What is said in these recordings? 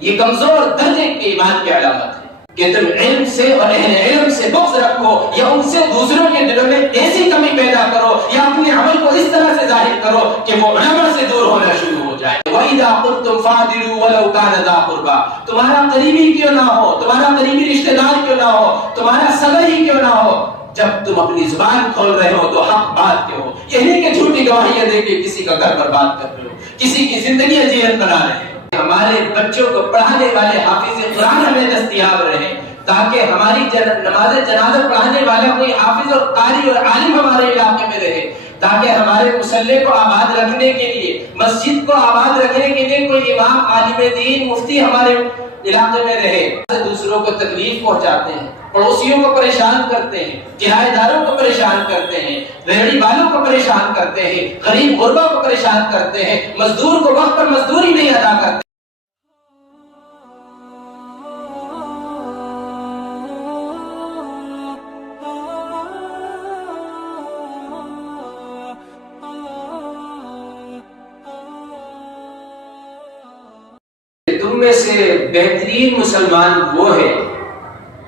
یہ کمزور درجے کے ایمان کی علامت ہے کہ تم علم سے اور اہل علم سے بغض رکھو یا ان سے دوسروں کے دلوں میں ایسی کمی پیدا کرو یا اپنے عمل کو اس طرح سے ظاہر کرو کہ وہ علماء سے دور ہونا شروع ہو جائے. وَإِذَا قُلْتُمْ فَاعْدِلُوا وَلَوْ كَانَ ذَا قُرْبَىٰ. تمہارا قریبی کیوں نہ ہو, تمہارا قریبی رشتہ دار کیوں نہ ہو, تمہارا سگا ہی کیوں نہ ہو, جب تم اپنی زبان کھول رہے ہو تو حق بات کہو. یہ نہیں کہ جھوٹی گواہیاں دے کے کسی کا گھر برباد کر رہے ہو, کسی کی زندگی اذیت بنا رہے ہو. ہمارے بچوں کو پڑھانے والے حافظ قرآن ہمیں دستیاب رہیں تاکہ ہماری نماز جنازہ پڑھانے والا کوئی حافظ اور قاری اور عالم ہمارے علاقے میں رہے, تاکہ ہمارے مصلی کو آباد رکھنے کے لیے, مسجد کو آباد رکھنے کے لیے کوئی امام, عالم دین, مفتی ہمارے علاقے میں رہے. دوسروں کو تکلیف پہنچاتے ہیں, پڑوسیوں کو پریشان کرتے ہیں, کرایہ داروں کو پریشان کرتے ہیں, ریہڑی والوں کو پریشان کرتے ہیں, غریب غربا کو پریشان کرتے ہیں, مزدور کو وقت پر مزدوری نہیں ادا کرتے. تم میں سے بہترین مسلمان وہ ہے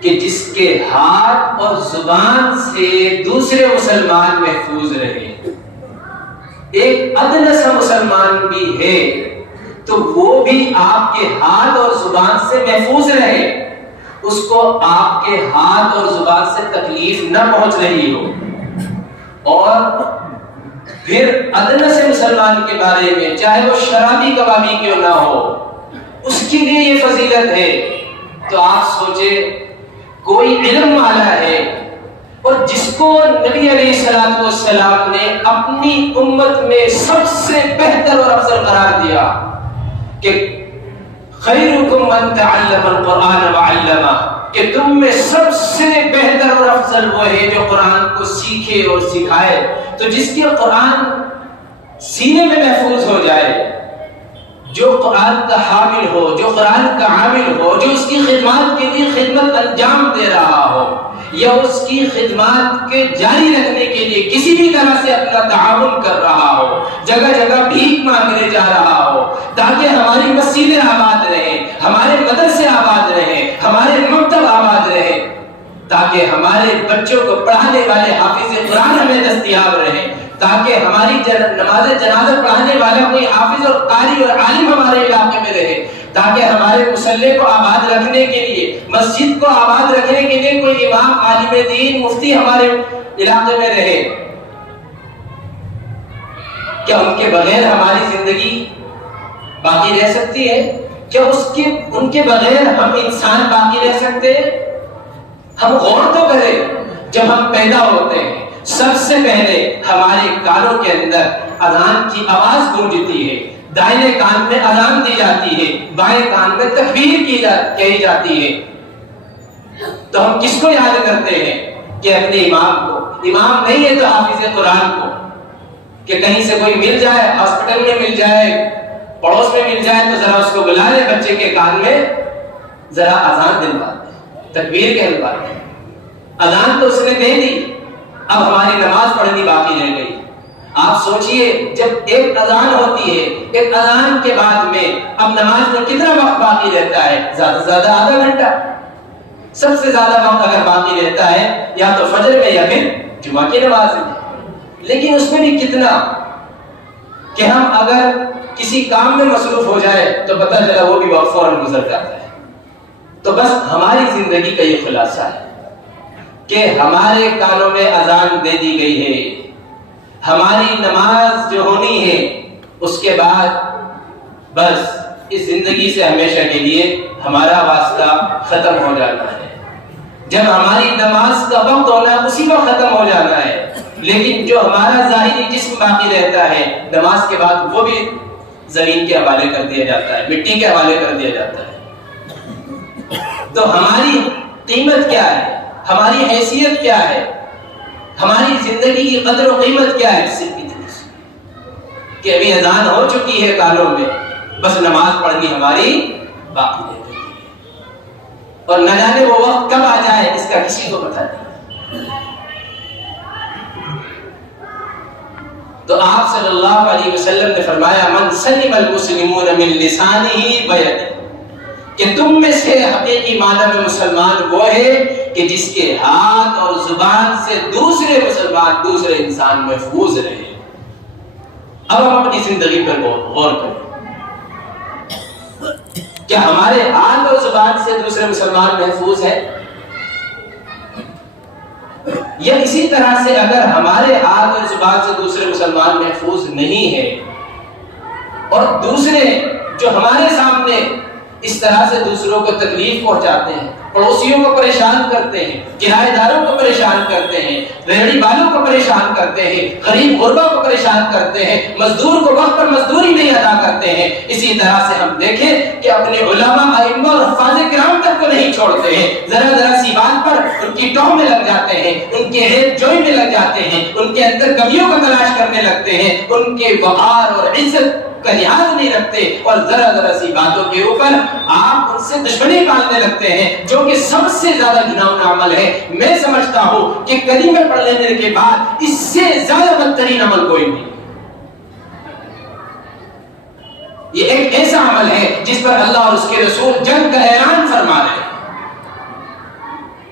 کہ جس کے ہاتھ اور زبان سے دوسرے مسلمان محفوظ رہے. ایک ادنیٰ سا مسلمان بھی ہے تو وہ بھی آپ کے ہاتھ اور زبان سے محفوظ رہے, اس کو آپ کے ہاتھ اور زبان سے تکلیف نہ پہنچ رہی ہو. اور پھر ادنیٰ سے مسلمان کے بارے میں چاہے وہ شرابی کبابی کیوں نہ ہو, اس کے لیے یہ فضیلت ہے. تو آپ سوچیں کوئی علم والا ہے اور جس کو نبی علیہ السلام نے اپنی امت میں سب سے بہتر اور افضل قرار دیا کہ خیرکم من تعلم القرآن وعلمہ, کہ تم میں سب سے بہتر اور افضل وہ ہے جو قرآن کو سیکھے اور سکھائے. تو جس کے قرآن سینے میں محفوظ ہو جائے, جو قرآن کا حامل ہو, جو قرآن کا عامل ہو, جو اس کی خدمات کے لیے خدمت انجام دے رہا ہو یا اس کی خدمات کے جاری رکھنے کے لیے کسی بھی طرح سے اپنا تعاون کر رہا ہو, جگہ جگہ بھیک مانگنے جا رہا ہو تاکہ ہماری مسجدیں آباد رہیں, ہمارے مدرسے آباد رہیں, ہمارے مکتب آباد رہیں, تاکہ ہمارے بچوں کو پڑھانے والے حافظ قرآن ہمیں دستیاب رہیں, تاکہ ہماری نماز جنازہ پڑھانے والا کوئی حافظ اور قاری اور عالم ہمارے علاقے میں رہے, تاکہ ہمارے مصلی کو آباد رکھنے کے لیے, مسجد کو آباد رکھنے کے لیے کوئی امام, عالم دین, مفتی ہمارے علاقے میں رہے. کیا ان کے بغیر ہماری زندگی باقی رہ سکتی ہے؟ کیا ان کے بغیر ہم انسان باقی رہ سکتے ہیں؟ ہم غور تو کریں, جب ہم پیدا ہوتے ہیں سب سے پہلے ہمارے کانوں کے اندر اذان کی آواز گونجتی ہے, دائیں کان میں اذان دی جاتی ہے, بائیں کان میں تکبیر کہی جاتی ہے. تو ہم کس کو یاد کرتے ہیں کہ اپنے امام کو, امام نہیں ہے تو حافظ قرآن کو, کہ کہیں سے کوئی مل جائے, ہاسپٹل میں مل جائے, پڑوس میں مل جائے تو ذرا اس کو بلا لے, بچے کے کان میں ذرا اذان دلوا دے, تکبیر کہلوا دے. اذان تو اس نے دے دی, اب ہماری نماز پڑھنی باقی رہ گئی. آپ سوچئے جب ایک اذان ہوتی ہے, ایک اذان کے بعد میں اب نماز میں کتنا وقت باقی رہتا ہے؟ زیادہ سے زیادہ آدھا گھنٹہ. سب سے زیادہ وقت اگر باقی رہتا ہے یا تو فجر میں یا پھر جمعہ کی نماز میں. لیکن اس میں بھی کتنا کہ ہم اگر کسی کام میں مصروف ہو جائے تو پتہ چلا وہ بھی وقت فوراً گزر جاتا ہے. تو بس ہماری زندگی کا یہ خلاصہ ہے کہ ہمارے کانوں میں اذان دے دی گئی ہے, ہماری نماز جو ہونی ہے اس کے بعد بس اس زندگی سے ہمیشہ کے لیے ہمارا واسطہ ختم ہو جانا ہے. جب ہماری نماز کا وقت ہونا ہے اسی وقت ختم ہو جانا ہے, لیکن جو ہمارا ظاہری جسم باقی رہتا ہے نماز کے بعد وہ بھی زمین کے حوالے کر دیا جاتا ہے, مٹی کے حوالے کر دیا جاتا ہے. تو ہماری قیمت کیا ہے, ہماری حیثیت کیا ہے, ہماری زندگی کی قدر و قیمت کیا ہے؟ صرف اتنی کہ ابھی اذان ہو چکی ہے کانوں میں, بس نماز پڑھنی ہماری باقی رہ گئی, اور نہ جانے وہ وقت کب آ جائے اس کا کسی کو پتہ نہیں. تو آپ صلی اللہ علیہ وسلم نے فرمایا من سلم المسلمون من لسانہ ویدہ, کہ تم میں سے حقیقی معنی میں مسلمان وہ ہے کہ جس کے ہاتھ اور زبان سے دوسرے مسلمان دوسرے انسان محفوظ رہے۔ اب ہم اپنی زندگی پر غور کریں، کیا ہمارے ہاتھ اور زبان سے دوسرے مسلمان محفوظ ہے؟ یا اسی طرح سے اگر ہمارے ہاتھ اور زبان سے دوسرے مسلمان محفوظ نہیں ہے اور دوسرے جو ہمارے سامنے اس طرح سے دوسروں کو تکلیف پہنچاتے ہیں، پڑوسیوں کو پریشان کرتے ہیں، کرایہ داروں کو پریشان کرتے ہیں، ریہڑی والوں کو پریشان کرتے ہیں، غریب غربا کو پریشان کرتے ہیں، مزدور کو وقت پر مزدوری نہیں ادا کرتے ہیں، اسی طرح سے ہم دیکھیں کہ اپنے علماء، ائمہ اور حفاظ کرام تک کو نہیں چھوڑتے ہیں، ذرا ذرا سی بات پر ان کی ٹوہ میں لگ جاتے ہیں، ان کے عیب جوئی میں لگ جاتے ہیں، ان کے اندر کمیوں کو تلاش کرنے لگتے ہیں، ان کے وقار اور عزت کا لحاظ نہیں رکھتے، اور ذرا ذرا سی باتوں کے اوپر آپ ان سے دشمنی پالنے لگتے ہیں، جو کہ سب سے زیادہ گھناؤنا عمل ہے۔ میں سمجھتا ہوں کہ کلمے پڑھ لینے کے بعد اس سے زیادہ بدترین عمل کوئی نہیں۔ یہ ایک ایسا عمل ہے جس پر اللہ اور اس کے رسول جنگ کا اعلان فرما رہے ہیں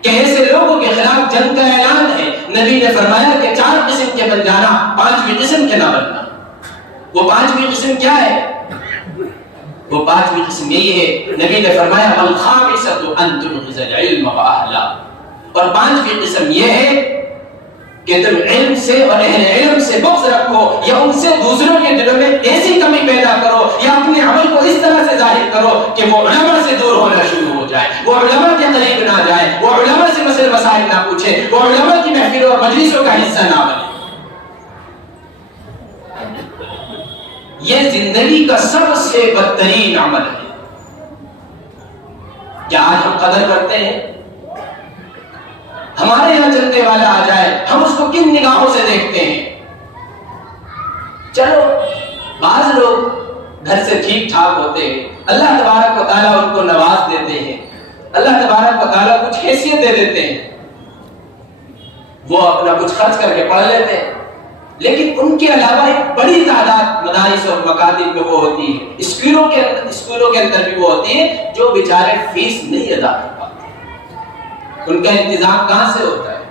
کہ ایسے لوگوں کے خلاف جنگ کا اعلان ہے۔ نبی نے فرمایا کہ 4 قسم کے بن جانا، 5ویں قسم کے نہ بننا۔ وہ 5ویں قسم کیا ہے؟ وہ 5ویں قسم یہی ہے، نبی نے فرمایا الخامسۃ ان تبغض العلم واہلہ، اور 5ویں قسم یہ ہے کہ تم علم سے اور اہل علم سے بغض رکھو، یا ان سے دوسروں کے دلوں میں ایسی کمی پیدا کرو یا اپنے عمل کو اس طرح سے ظاہر کرو کہ وہ علماء سے دور ہونا شروع ہو جائے، وہ علماء کے قریب نہ جائے، وہ علماء سے مسائل نہ پوچھے، وہ علماء کی محفلوں اور مجلسوں کا حصہ نہ بنے۔ یہ زندگی کا سب سے بدترین عمل ہے۔ کیا آج ہم قدر کرتے ہیں؟ ہمارے یہاں چلنے والا آ جائے، ہم اس کو کن نگاہوں سے دیکھتے ہیں؟ چلو بعض لوگ گھر سے ٹھیک ٹھاک ہوتے ہیں، اللہ تبارک و تعالیٰ ان کو نواز دیتے ہیں، اللہ تبارک و تعالیٰ کچھ حیثیت دے دیتے ہیں، وہ اپنا کچھ خرچ کر کے پڑھ لیتے ہیں، لیکن ان کے علاوہ ایک بڑی تعداد مدارس اور مکاتب میں وہ ہوتی ہے، اسکولوں کے اندر بھی وہ ہوتی ہے جو بیچارے فیس نہیں ادا کر پاتے۔ ان کا انتظام کہاں سے ہوتا ہے؟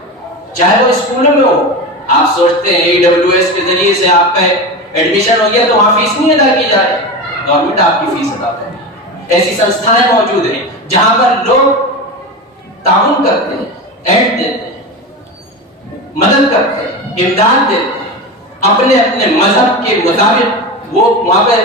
چاہے وہ اسکولوں میں ہو، آپ سوچتے ہیں EWS کے ذریعے سے آپ کا ایڈمیشن ہو گیا تو وہاں فیس نہیں ادا کی جائے، گورنمنٹ آپ کی فیس ادا کرے گی۔ ایسی سنستھائیں موجود ہیں جہاں پر لوگ تعاون کرتے ہیں، ایڈ دیتے ہیں، مدد کرتے ہیں، امداد دیتے ہیں، اپنے اپنے مذہب کے مطابق وہ وہاں پر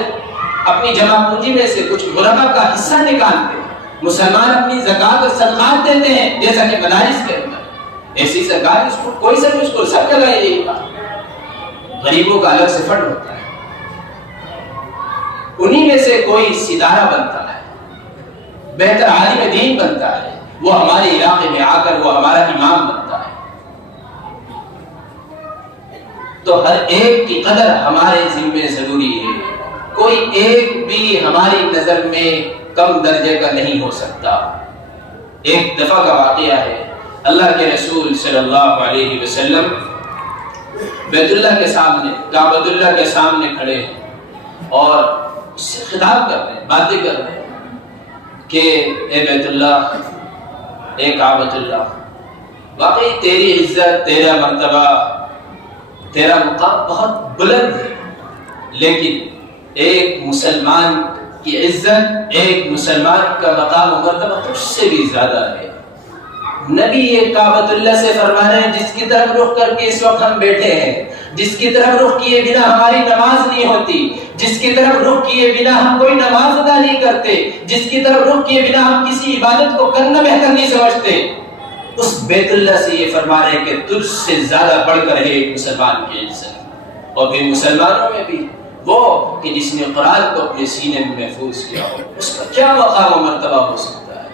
اپنی جمع پونجی میں سے کچھ غربا کا حصہ نکالتے ہیں، مسلمان اپنی زکات اور صدقات دیتے ہیں، جیسا کہ مدارس کے اندر ایسی سرکاری اسکول، کوئی سا بھی اسکول، سب جگہ یہی بات، غریبوں کا الگ سے فنڈ ہوتا ہے، انہی میں سے کوئی ستارہ بنتا ہے، بہتر عالم دین بنتا ہے، وہ ہمارے علاقے میں آ کر وہ ہمارا امام بنتا ہے۔ تو ہر ایک کی قدر ہمارے ذمے ضروری ہے، کوئی ایک بھی ہماری نظر میں کم درجے کا نہیں ہو سکتا۔ ایک دفعہ کا واقعہ ہے، اللہ کے رسول صلی اللہ علیہ وسلم بیت اللہ کے سامنے، کعبۃ اللہ کے سامنے کھڑے ہیں اور اس سے خطاب کر رہے ہیں، باتیں کر رہے ہیں کہ اے بیت اللہ، اے کعبۃ اللہ، واقعی تیری عزت، تیرا مرتبہ، تیرا مقام بہت بلند ہے، لیکن ایک مسلمان کی عزت، ایک مسلمان کا مقام و مرتبہ تجھ سے بھی زیادہ ہے۔ نبی یہ کعبۃ اللہ سے فرما رہے ہیں جس کی طرف رخ کر کے اس وقت ہم بیٹھے ہیں، جس کی طرف رخ کیے بنا ہماری نماز نہیں ہوتی، جس کی طرف رخ کیے بنا ہم کوئی نماز ادا نہیں کرتے، جس کی طرف رخ کیے بنا ہم کسی عبادت کو کرنا بہتر نہیں سمجھتے، اس بیت اللہ سے یہ فرما رہے ہیں کہ تجھ سے زیادہ بڑھ کر ہے ایک مسلمان کی عزت، اور پھر مسلمانوں میں بھی وہ کہ جس نے قرآن کو اپنے سینے میں محفوظ کیا ہو، اس کا کیا مقام و مرتبہ ہو سکتا ہے؟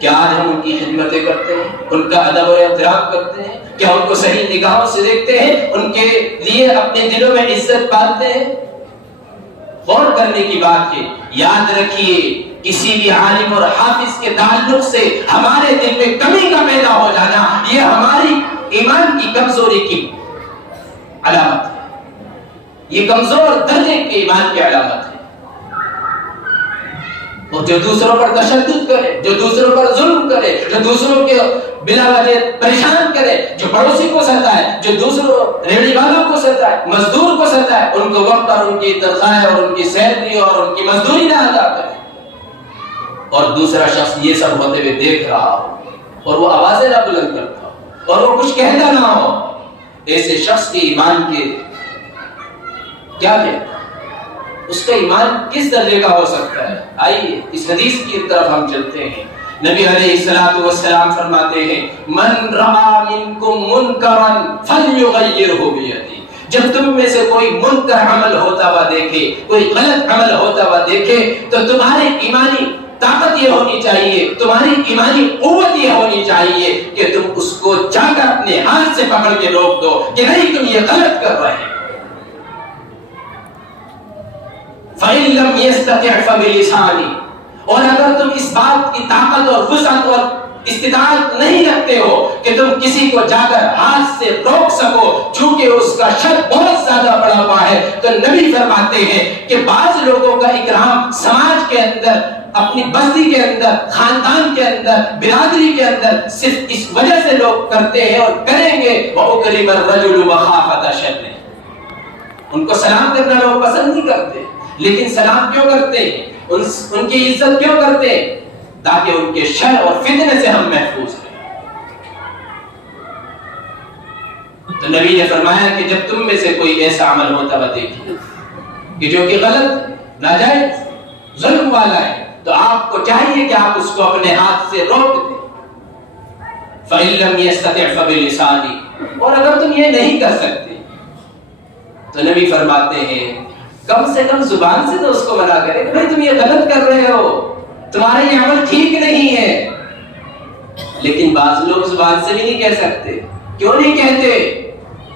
کیا آج ہم ان کی خدمتیں کرتے ہیں، ان کا ادب و احترام کرتے ہیں؟ کیا ان کو صحیح نگاہوں سے دیکھتے ہیں، ان کے لیے اپنے دلوں میں عزت پالتے ہیں؟ غور کرنے کی بات ہے۔ یاد رکھیے، کسی بھی عالم اور حافظ کے تعلق سے ہمارے دل میں کمی کا پیدا ہو جانا، یہ ہماری ایمان کی کمزوری کی علامت ہے، یہ کمزور درجے کے ایمان کی علامت ہے۔ اور جو دوسروں پر تشدد کرے، جو دوسروں پر ظلم کرے، جو دوسروں کے بلا وجہ پریشان کرے، جو پڑوسی کو ستائے، جو دوسروں ریڑھی والوں کو ستائے، مزدور کو ستائے، ان کو وقت پر ان کی تنخواہ اور ان کی سیلری اور ان کی مزدوری نہ ادا کرے، اور دوسرا شخص یہ سب ہوتے ہوئے دیکھ رہا ہو اور وہ آوازیں نہ بلند کرتا ہو اور وہ کچھ کہتا نہ ہو، ایسے شخص کے ایمان کے کیا کہتے ہیں؟ اس کا ایمان کس درجے کا ہو سکتا ہے؟ آئیے اس حدیث کی طرف ہم چلتے ہیں۔ نبی علیہ الصلوۃ والسلام فرماتے ہیں من رأى منکم منکرا فلیغیرہ بیدہ، جب تم میں سے کوئی منکر عمل ہوتا ہوا دیکھے، کوئی غلط عمل ہوتا ہوا دیکھے، تو تمہاری ایمانی طاقت یہ ہونی چاہیے، تمہاری ایمانی قوت یہ ہونی چاہیے کہ تم اس کو جا کر اپنے ہاتھ سے پکڑ کے روک دو کہ نہیں تم یہ غلط کر رہے ہیں۔ فَإِن لَّمْ يَسْتَطِعْ فَبِلِسَانِهِ، اور اگر تم اس بات کی طاقت اور وسعت اور استطاعت نہیں رکھتے ہو کہ تم کسی کو جا کر ہاتھ سے روک سکو، چونکہ اس کا شر بہت زیادہ بڑا ہوا ہے، تو نبی فرماتے ہیں کہ بعض لوگوں کا اکرام سماج کے اندر، اپنی بستی کے اندر، خاندان کے اندر، برادری کے اندر صرف اس وجہ سے لوگ کرتے ہیں اور کریں گے وَأُكْرِمَ الرَّجُلُ مَخَافَةَ شَرِّهِ، ان کو سلام کرنا لوگ پسند نہیں کرتے، لیکن سلام کیوں کرتے ہیں؟ ان کی عزت کیوں کرتے ہیں؟ تاکہ ان کے شر اور فتنے سے ہم محفوظ رہیں۔ تو نبی نے فرمایا کہ جب تم میں سے کوئی ایسا عمل ہوتا ہوا دیکھے کہ جو کہ غلط، ناجائز، ظلم والا ہے، تو آپ کو چاہیے کہ آپ اس کو اپنے ہاتھ سے روک دیں۔ فَإِن لَّمْ يَسْتَطِعْ فَبِلِسَانِهِ، اور اگر تم یہ نہیں کر سکتے تو نبی فرماتے ہیں کم سے کم زبان سے تو اس کو منع کرے کہ بھائی تم یہ غلط کر رہے ہو، تمہارا یہ عمل ٹھیک نہیں ہے۔ لیکن بعض لوگ زبان سے بھی نہیں کہہ سکتے۔ کیوں نہیں کہتے؟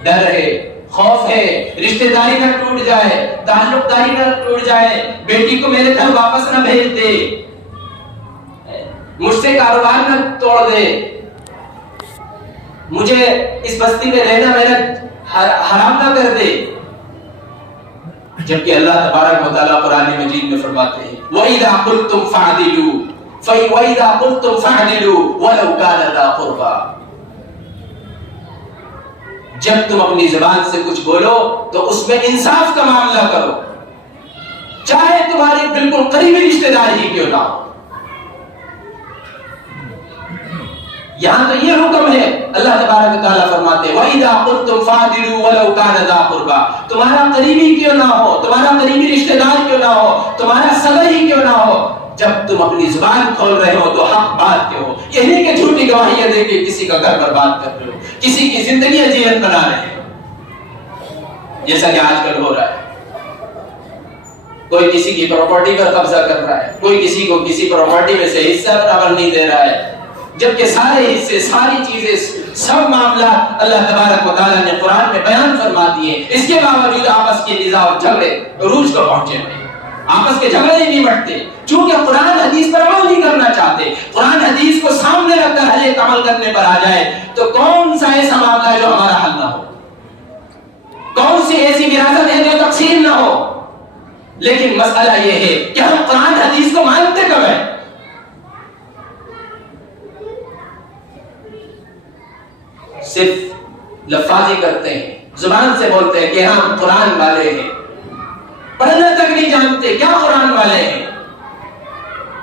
ڈر ہے، خوف ہے، رشتہ داری نہ ٹوٹ جائے، تعلق داری نہ ٹوٹ جائے، بیٹی کو میرے گھر واپس نہ بھیج دے، مجھ سے کاروبار نہ توڑ دے، مجھے اس بستی میں رہنا میرا حرام نہ کر دے۔ جبکہ اللہ تبارک و تعالیٰ قرآن مجید میں فرماتے ہیں وَإِذَا قُلْتُمْ فَعْدِلُوا وَإِذَا قُلْتُمْ فَعْدِلُوا وَلَوْ كَانَ ذَا قُرْبَىٰ، جب تم اپنی زبان سے کچھ بولو تو اس میں انصاف کا معاملہ کرو، چاہے تمہاری بالکل قریبی رشتہ دار ہی کیوں نہ ہو۔ یہاں تو یہ حکم ہے، اللہ تبارک و تعالیٰ فرماتے ہیں وَإِذَا قُلْتُمْ فَعْدِلُوا وَلَوْ كَانَ ذَا قُرْبَىٰ، تمہارا قریبی کیوں نہ ہو، تمہارا قریبی رشتہ دار کیوں نہ ہو، تمہارا سگا ہی کیوں نہ ہو، جب تم اپنی زبان کھول رہے ہو تو حق بات کے ہو، یہ نہیں کہ جھوٹی گواہیاں دے کے کسی کا گھر برباد کر رہے ہو، کسی کی زندگی جیون بنا رہے ہو، جیسا کہ آج کل ہو رہا ہے۔ کوئی کسی کی پراپرٹی پر قبضہ کر رہا ہے، کوئی کسی کو کسی پراپرٹی میں سے حصہ برابر نہیں دے رہا ہے، جبکہ سارے حصے، ساری چیزیں، سب معاملات اللہ تبارک و تعالیٰ نے قرآن میں بیان فرما دیے، اس کے باوجود آپس کے نزاع اور جھگڑے عروج کو پہنچے ہوئے، آپس کے جھگڑے نہیں مٹتے، چونکہ قرآن حدیث پر عمل نہیں کرنا چاہتے۔ قرآن حدیث کو سامنے رکھ کر ہر ایک عمل کرنے پر آ جائے تو کون سا ایسا معاملہ ہے جو ہمارا حل نہ ہو، کون سی ایسی وراثت ہے جو تقسیم نہ ہو۔ لیکن مسئلہ یہ ہے کہ ہم قرآن حدیث کو مانتے کب ہیں؟ صرف لفاظی کرتے ہیں، زبان سے بولتے ہیں کہ ہم قرآن والے ہیں، پڑھنا تک نہیں جانتے کیا قرآن والے ہیں،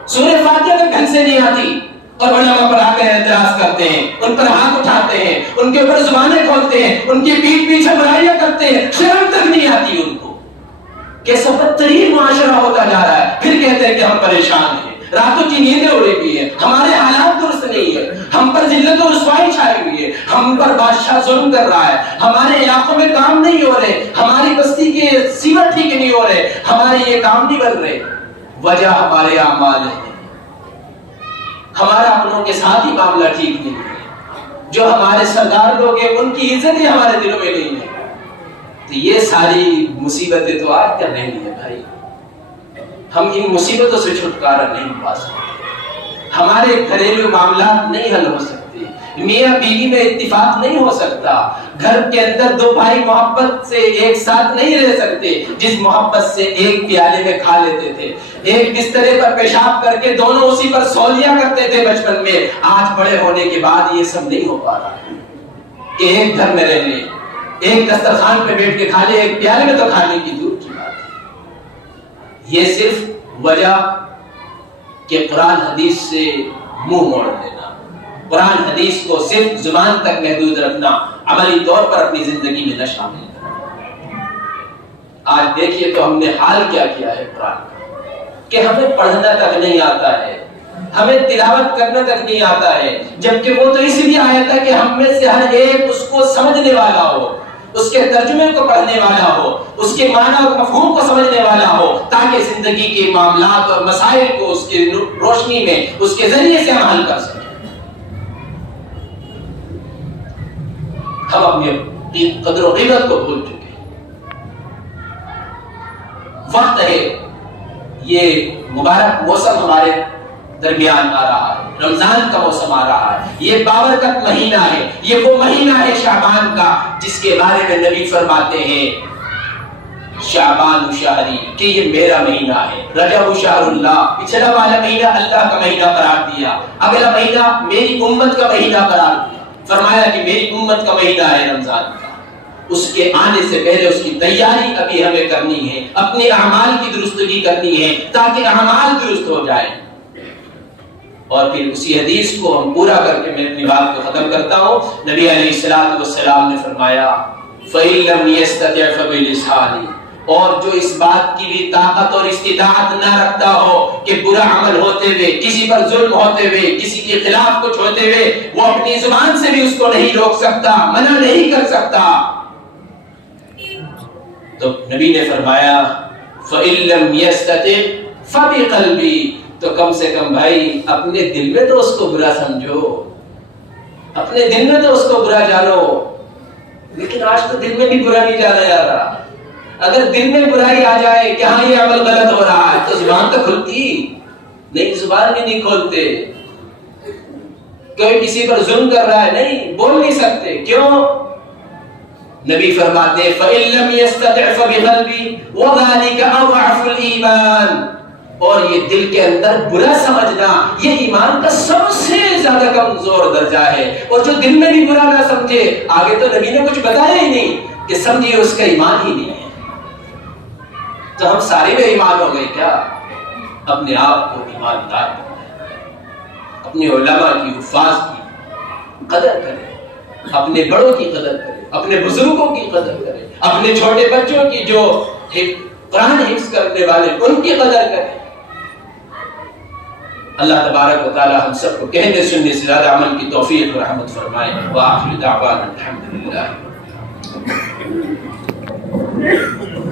سورہ فاتحہ تک ڈھنگ سے نہیں آتی اور علماء پر آ کر اعتراض کرتے ہیں، ان پر ہاتھ اٹھاتے ہیں، ان کے اوپر زبانیں کھولتے ہیں، ان کی پیٹھ پیچھے برائیاں کرتے ہیں، شرم تک نہیں آتی ان کو۔ کیسا بدترین معاشرہ ہوتا جا رہا ہے، پھر کہتے ہیں کہ ہم پریشان ہیں، راتوں کی نیندیں اڑی ہوئی ہیں، ہمارے حالات درست نہیں ہے، ہم پر ذلت و رسوائی چھائی ہوئی ہے، ہم پر بادشاہ ظلم کر رہا ہے، ہمارے علاقوں میں کام نہیں ہو رہے، ہماری بستی کے سیور ٹھیک نہیں ہو رہے، ہمارے یہ کام نہیں بن رہے۔ وجہ ہمارے اعمال ہے، ہمارا اپنوں کے ساتھ ہی معاملہ ٹھیک نہیں ہے، جو ہمارے سردار لوگ ہیں ان کی عزت ہی ہمارے دلوں میں نہیں ہے۔ تو یہ ساری مصیبتیں تو آج کر رہی ہیں بھائی، ہم ان مصیبتوں سے چھٹکارا نہیں پا سکتے، ہمارے گھریلو معاملات نہیں حل ہو سکتے، میاں بیوی میں اتفاق نہیں ہو سکتا، گھر کے اندر دو بھائی محبت سے ایک ساتھ نہیں رہ سکتے، جس محبت سے ایک پیالے میں کھا لیتے تھے، ایک بسترے پر پیشاب کر کے دونوں اسی پر سو لیا کرتے تھے بچپن میں، آج بڑے ہونے کے بعد یہ سب نہیں ہو پا رہا کہ ایک گھر میں رہ لیں، ایک دسترخوان پہ بیٹھ کے کھا لیں، ایک پیالے میں تو کھانے کی دور کی بات ہے۔ یہ صرف وجہ کہ قرآن حدیث سے منہ موڑ لینا، قرآن حدیث کو صرف زبان تک محدود رکھنا، عملی طور پر اپنی زندگی میں نہ شامل کرنا۔ آج دیکھیے تو ہم نے حال کیا کیا ہے قرآن کا، کہ ہمیں پڑھنا تک نہیں آتا ہے، ہمیں تلاوت کرنا تک نہیں آتا ہے، جبکہ وہ تو اس لیے آیا تھا کہ ہم میں سے ہر ایک اس کو سمجھنے والا ہو، اس کے ترجمے کو پڑھنے والا ہو، اس کے معنی اور مفہوم کو سمجھنے والا ہو، تاکہ زندگی کے معاملات اور مسائل کو اس کی روشنی میں اس کے ذریعے سے ہم حل کر سکیں۔ ہم اپنی قدر و قیمت کو بھول چکے ہیں۔ وقت ہے، یہ مبارک موسم ہمارے درمیان آ رہا ہے، رمضان کا موسم آ رہا ہے، یہ بابرکت مہینہ ہے، یہ وہ مہینہ ہے شعبان کا جس کے بارے میں نبی فرماتے ہیں شعبان شہری، کہ یہ میرا مہینہ ہے، رجب شہر اللہ، پچھلا والا مہینہ اللہ کا مہینہ قرار دیا، اگلا مہینہ میری امت کا مہینہ قرار دیا، فرمایا کہ میری امت کا مہینہ ہے رمضان کا، اس کے آنے سے پہلے اس کی تیاری ابھی ہمیں کرنی ہے، اپنے اعمال کی درستگی کرنی ہے تاکہ اعمال درست ہو جائیں۔ اور پھر اسی حدیث کو ہم پورا کر کے میں اپنی بات کو ختم کرتا ہوں۔ نبی علیہ الصلوۃ والسلام نے فرمایا فَإِن لَّمْ يَسْتَطِعْ فَبِلِسَانِهِ، اور جو اس بات کی بھی طاقت اور استطاعت نہ رکھتا ہو کہ برا عمل ہوتے ہوئے، کسی پر ظلم ہوتے ہوئے، کسی کے خلاف کچھ ہوتے ہوئے وہ اپنی زبان سے بھی اس کو نہیں روک سکتا، منع نہیں کر سکتا، تو نبی نے فرمایا فَإِن لَّمْ يَسْتَطِعْ فَبِقَلْبِهِ، تو کم سے کم بھائی اپنے دل میں تو اس کو برا سمجھو، اپنے دل میں تو اس کو برا جانو، لیکن آج تو دل میں بھی برا نہیں جانا جا رہا۔ اگر دل میں برائی آ جائے کہ ہاں یہ عمل غلط ہو رہا ہے، تو زبان تو کھلتی نہیں، زبان بھی نہیں کھولتے، کوئی کسی پر ظلم کر رہا ہے نہیں بول نہیں سکتے، کیوں؟ نبی فرماتے ہیں فَإِن لَّمْ يَسْتَطِعْ فَبِقَلْبِهِ وَذَلِكَ أَضْعَفُ الْإِيمَانِ، اور یہ دل کے اندر برا سمجھنا یہ ایمان کا سب سے زیادہ کمزور درجہ ہے، اور جو دل میں بھی برا نہ سمجھے، آگے تو نبی نے کچھ بتایا ہی نہیں کہ سمجھیے اس کا ایمان ہی نہیں ہے۔ تو ہم سارے بے ایمان ہو گئے کیا؟ اپنے آپ کو ایماندار بنائیں، اپنے علماء کی، حفاظ کی قدر کریں، اپنے بڑوں کی قدر کریں، اپنے بزرگوں کی قدر کریں، اپنے چھوٹے بچوں کی جو قرآن حفظ کرنے والے ان کی قدر کریں۔ اللہ تبارک و تعالی ہم سب کو کہنے سننے سے زیادہ عمل کی توفیق و رحمت فرمائے۔ وآخر دعوانا الحمدللہ۔